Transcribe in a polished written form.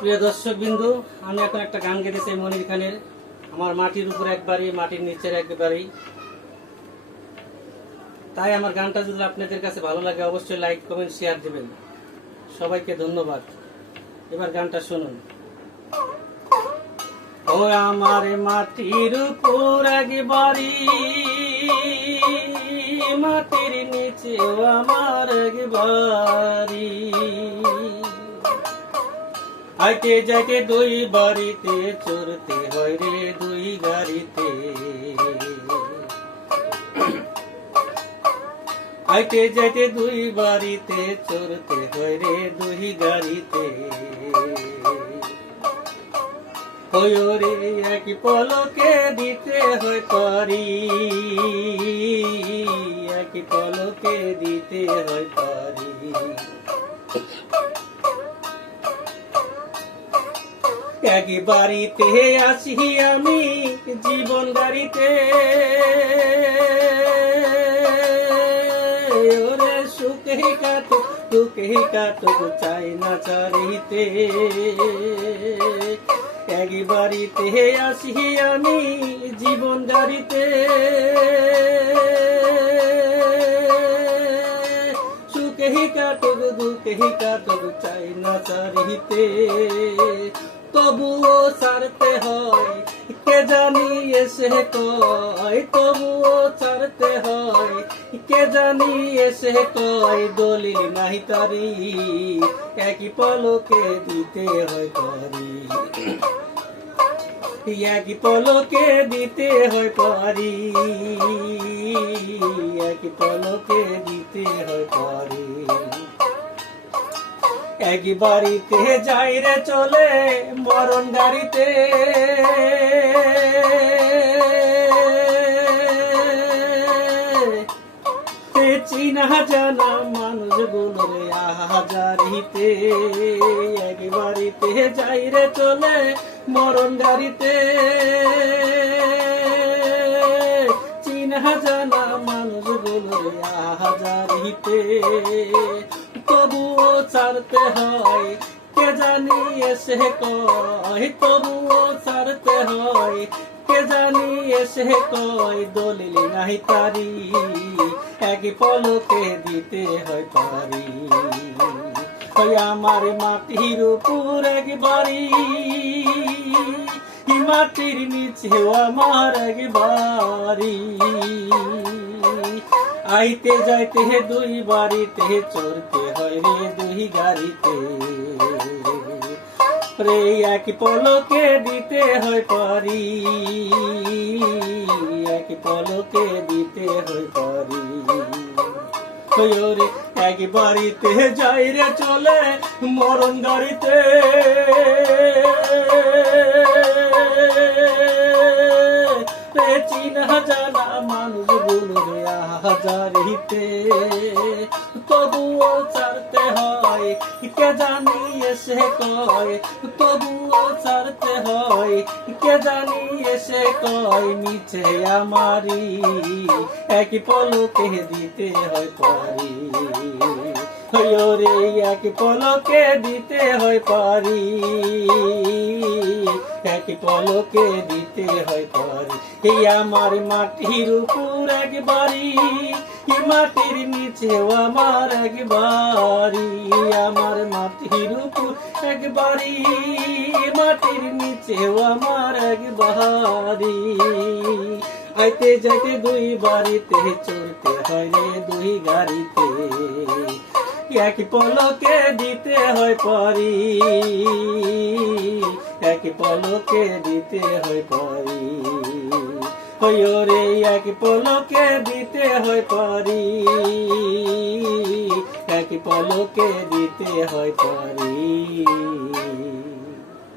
প্রিয় দর্শক বিন্দু, আমি এখন একটা গান গেতেছি মনির খানের, আমার মাটির উপর একবারই মাটির নিচের একবারই। তাই আমার গানটা যদি আপনাদের কাছে ভালো লাগে অবশ্যই লাইক কমেন্ট শেয়ার দিবেন। সবাইকে ধন্যবাদ। এবার গানটা শুনুন। ও আমার মাটির উপর একবারই মাটির নিচেও আমার একবারই, আইতে যাইতে দুই বাড়িতে চড়তে হয় রে দুই গাড়িতে, আইতে যাইতে দুই বাড়িতে চড়তে হয় রে দুই গাড়িতে। ওই রে এক পলকে দিতে হয় পারি, এক পলকে দিতে হয় পারি। এক বাড়িতে আসি আমি জীবন গাড়িতে, ওরে সুখে কাটুক দুঃখে কাটুক চাই না চারিতে। এক বাড়িতে আসি আমি জীবন গাড়িতে, সুখে কাটুক দুঃখে কাটুক চাই না চারিতে। তবুও ছাড়তে হয় কে জানি এসে কয়, তবুও ছাড়তে হয় কে জানি এসে কয়, দলিল নাই তারি একই পলকে দিতে হয় পারি, একই পলকে দিতে হয় পারি, একই পলকে দিতে হয় পারি। এক বাড়িতে যাই রে চলে মরণ গাড়িতে, চিনা জানা মানুষ গুলো রে আহাজারিতে। এক বাড়িতে যাই রে চলে মরণ গাড়িতে, চিনা জানা মানুষ গুলো রে আহাজারিতে। তবুও ছাড়তে হয় কে জানি এসে কয়, তবুও ছাড়তে হয় কে জানি এসে কয়, দলিল নাই তারি এক পলকে দিতে হয় পারি। ওই আমার মাটির উপর এক বাড়ি, মাটির নিচেও আমার এক বাড়ি, আইতে যাইতে দুই বাড়িতে চড়তে হয় রে দুই গাড়িতে, রে এক পলকে দিতে হয় পারি, এক পলকে দিতে হয় পারি। রে এক বাড়িতে যাই রে চলে মরণ গাড়িতে, চিনা জানা মানুষ গুলো রে আহাজারিতে। তবুও ছাড়তে হয় কে জানি এসে কয়, তবুও ছাড়তে হয় কে জানি এসে কয়, নিচে আমারি এক পলকে দিতে হয় পারি, রে এক পলকে দিতে হয় পারি, এক পলকে দিতে হয় পারি। এই আমার মাটির উপর এক বাড়ি, মাটির নিচেও আমার এক বাড়ি, আমার মাটির উপর এক বাড়ি, মাটির নিচেও আমার এক বাড়ি, আইতে যাইতে দুই বাড়িতে চড়তে হয় রে দুই গাড়িতে, এক পলকে দিতে হয় পারি, এক পলকে দিতে হয় পারি। রে এক পলকে দিতে হয় পারি, এক পলকে দিতে হয় পারি।